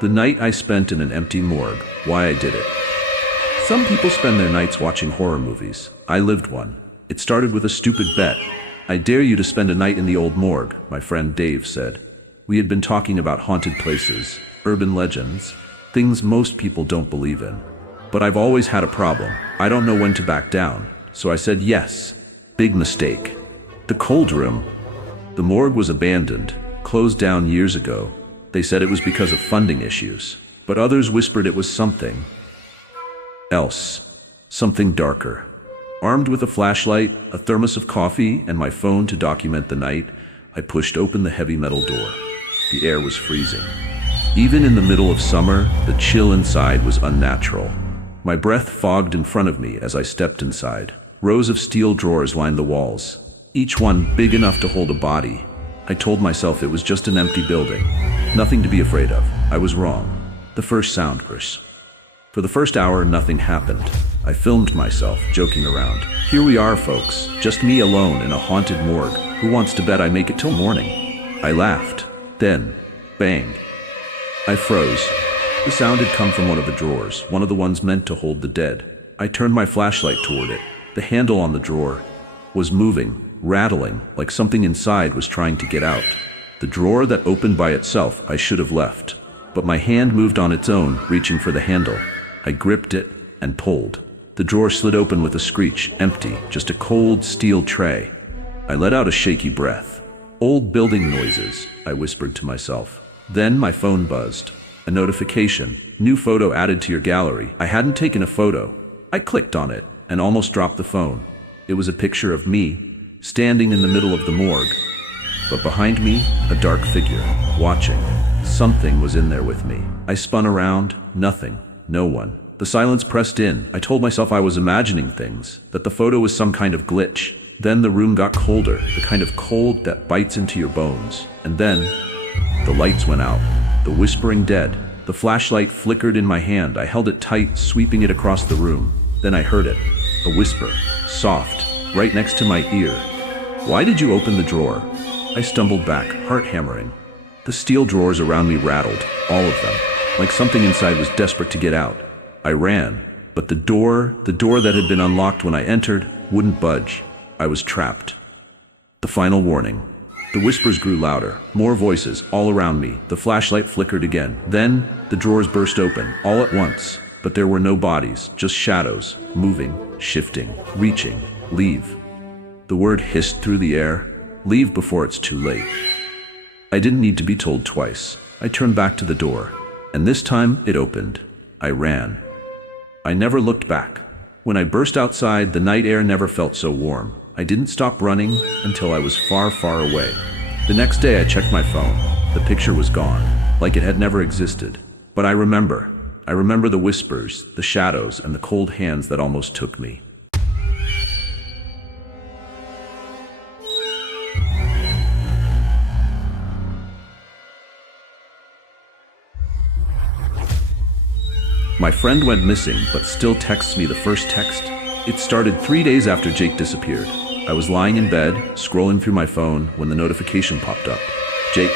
The night I spent in an empty morgue, why I did it. Some people spend their nights watching horror movies. I lived one. It started with a stupid bet. I dare you to spend a night in the old morgue, my friend Dave said. We had been talking about haunted places, urban legends, things most people don't believe in. But I've always had a problem. I don't know when to back down. So I said yes. Big mistake. The cold room. The morgue was abandoned, closed down years ago. They said it was because of funding issues, but others whispered it was something else, something darker. Armed with a flashlight, a thermos of coffee, and my phone to document the night, I pushed open the heavy metal door. The air was freezing. Even in the middle of summer, the chill inside was unnatural. My breath fogged in front of me as I stepped inside. Rows of steel drawers lined the walls, each one big enough to hold a body. I told myself it was just an empty building. Nothing to be afraid of. I was wrong. The first sound burst. For the first hour, nothing happened. I filmed myself, joking around. Here we are, folks. Just me alone in a haunted morgue. Who wants to bet I make it till morning? I laughed. Then, bang. I froze. The sound had come from one of the drawers, one of the ones meant to hold the dead. I turned my flashlight toward it. The handle on the drawer was moving, rattling, like something inside was trying to get out. The drawer that opened by itself, I should have left. But my hand moved on its own, reaching for the handle. I gripped it and pulled. The drawer slid open with a screech, empty, just a cold steel tray. I let out a shaky breath. Old building noises, I whispered to myself. Then my phone buzzed. A notification. New photo added to your gallery. I hadn't taken a photo. I clicked on it and almost dropped the phone. It was a picture of me, standing in the middle of the morgue. But behind me, a dark figure, watching. Something was in there with me. I spun around, nothing, no one. The silence pressed in. I told myself I was imagining things, that the photo was some kind of glitch. Then the room got colder, the kind of cold that bites into your bones. And then, the lights went out. The whispering dead. The flashlight flickered in my hand. I held it tight, sweeping it across the room. Then I heard it. A whisper, soft, right next to my ear. Why did you open the drawer? I stumbled back, heart hammering. The steel drawers around me rattled, all of them, like something inside was desperate to get out. I ran, but the door that had been unlocked when I entered, wouldn't budge. I was trapped. The final warning. The whispers grew louder, more voices all around me. The flashlight flickered again. Then, the drawers burst open, all at once. But there were no bodies, just shadows, moving, shifting, reaching. Leave. The word hissed through the air. Leave before it's too late. I didn't need to be told twice. I turned back to the door, and this time it opened. I ran. I never looked back. When I burst outside, the night air never felt so warm. I didn't stop running until I was far, far away. The next day I checked my phone. The picture was gone, like it had never existed. But I remember the whispers, the shadows, and the cold hands that almost took me. My friend went missing, but still texts me the first text. It started 3 days after Jake disappeared. I was lying in bed, scrolling through my phone, when the notification popped up. Jake,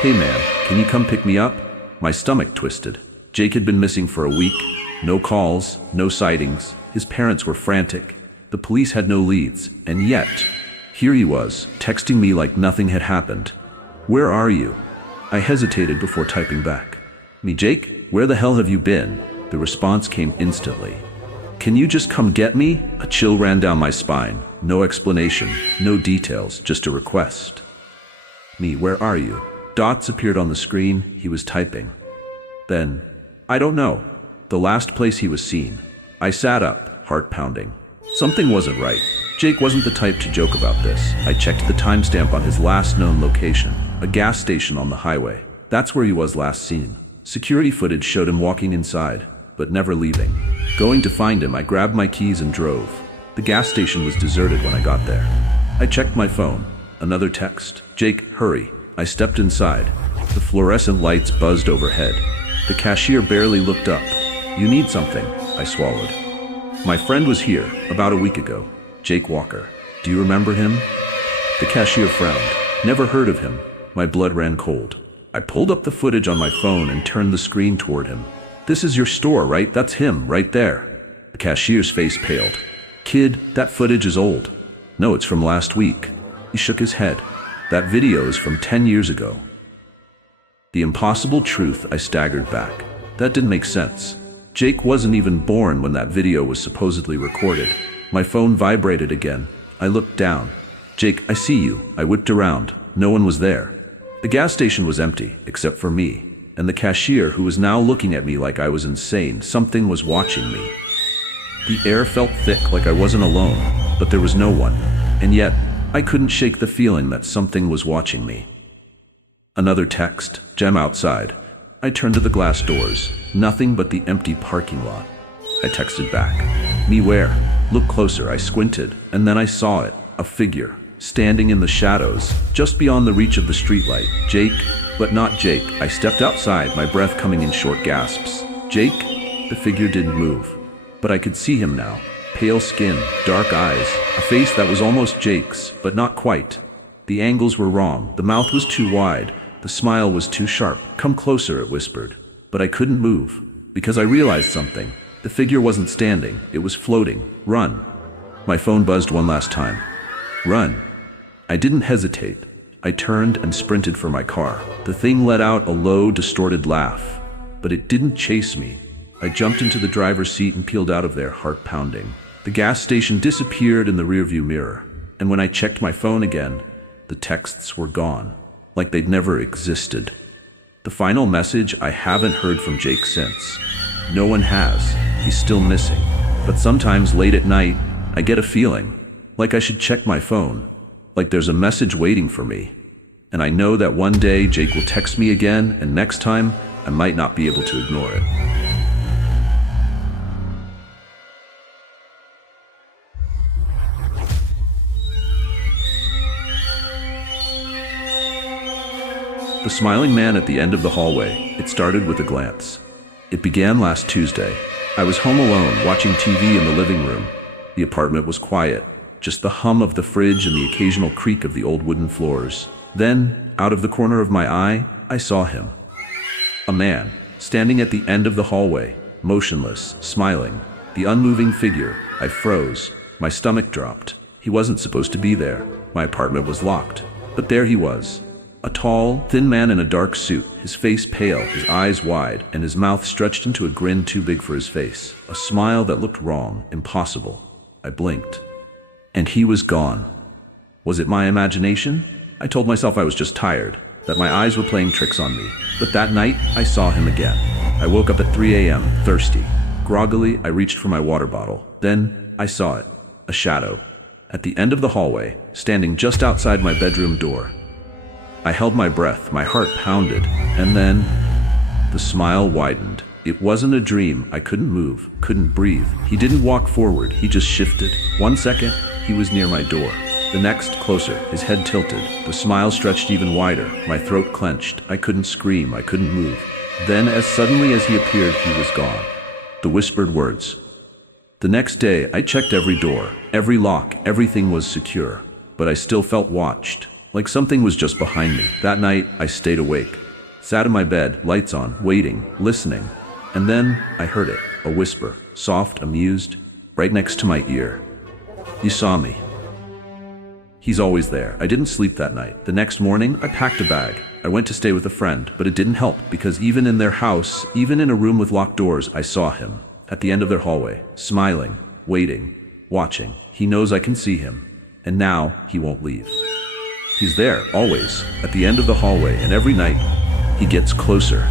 hey man, can you come pick me up? My stomach twisted. Jake had been missing for a week. No calls, no sightings. His parents were frantic. The police had no leads. And yet, here he was, texting me like nothing had happened. Where are you? I hesitated before typing back. Me, Jake? Where the hell have you been? The response came instantly. Can you just come get me? A chill ran down my spine. No explanation, no details, just a request. Me, where are you? Dots appeared on the screen. He was typing. Then, I don't know. The last place he was seen. I sat up, heart pounding. Something wasn't right. Jake wasn't the type to joke about this. I checked the timestamp on his last known location, a gas station on the highway. That's where he was last seen. Security footage showed him walking inside, but never leaving. Going to find him, I grabbed my keys and drove. The gas station was deserted when I got there. I checked my phone. Another text. Jake, hurry. I stepped inside. The fluorescent lights buzzed overhead. The cashier barely looked up. You need something, I swallowed. My friend was here, about a week ago. Jake Walker. Do you remember him? The cashier frowned. Never heard of him. My blood ran cold. I pulled up the footage on my phone and turned the screen toward him. "This is your store, right? That's him, right there." The cashier's face paled. "Kid, that footage is old." "No, it's from last week." He shook his head. "That video is from 10 years ago." The impossible truth, I staggered back. That didn't make sense. Jake wasn't even born when that video was supposedly recorded. My phone vibrated again. I looked down. "Jake, I see you." I whipped around. No one was there. The gas station was empty, except for me, and the cashier, who was now looking at me like I was insane. Something was watching me. The air felt thick, like I wasn't alone, but there was no one. And yet, I couldn't shake the feeling that something was watching me. Another text. "Jem outside." I turned to the glass doors. Nothing but the empty parking lot. I texted back. "Me where?" "Look closer." I squinted, and then I saw it. A figure, standing in the shadows, just beyond the reach of the streetlight. Jake, but not Jake. I stepped outside, my breath coming in short gasps. "Jake?" The figure didn't move, but I could see him now. Pale skin, dark eyes, a face that was almost Jake's, but not quite. The angles were wrong. The mouth was too wide. The smile was too sharp. "Come closer," it whispered. But I couldn't move, because I realized something. The figure wasn't standing, it was floating. "Run." My phone buzzed one last time. "Run." I didn't hesitate. I turned and sprinted for my car. The thing let out a low, distorted laugh, but it didn't chase me. I jumped into the driver's seat and peeled out of there, heart pounding. The gas station disappeared in the rearview mirror, and when I checked my phone again, the texts were gone, like they'd never existed. The final message: "I haven't heard from Jake since." No one has. He's still missing. But sometimes late at night, I get a feeling, like I should check my phone, like there's a message waiting for me. And I know that one day Jake will text me again, and next time, I might not be able to ignore it. The smiling man at the end of the hallway. It started with a glance. It began last Tuesday. I was home alone, watching TV in the living room. The apartment was quiet, just the hum of the fridge and the occasional creak of the old wooden floors. Then, out of the corner of my eye, I saw him. A man, standing at the end of the hallway, motionless, smiling. The unmoving figure. I froze. My stomach dropped. He wasn't supposed to be there. My apartment was locked. But there he was. A tall, thin man in a dark suit, his face pale, his eyes wide, and his mouth stretched into a grin too big for his face. A smile that looked wrong, impossible. I blinked. And he was gone. Was it my imagination? I told myself I was just tired, that my eyes were playing tricks on me. But that night, I saw him again. I woke up at 3 a.m., thirsty. Groggily, I reached for my water bottle. Then, I saw it. A shadow. At the end of the hallway, standing just outside my bedroom door. I held my breath, my heart pounded, and then the smile widened. It wasn't a dream. I couldn't move, couldn't breathe. He didn't walk forward, he just shifted. 1 second, he was near my door. The next, closer, his head tilted. The smile stretched even wider. My throat clenched. I couldn't scream, I couldn't move. Then, as suddenly as he appeared, he was gone. The whispered words. The next day, I checked every door, every lock, everything was secure. But I still felt watched. Like something was just behind me. That night, I stayed awake. Sat in my bed, lights on, waiting, listening. And then, I heard it. A whisper, soft, amused, right next to my ear. "You saw me." He's always there. I didn't sleep that night. The next morning, I packed a bag. I went to stay with a friend, but it didn't help, because even in their house, even in a room with locked doors, I saw him. At the end of their hallway, smiling, waiting, watching. He knows I can see him. And now, he won't leave. He's there, always, at the end of the hallway, and every night, he gets closer.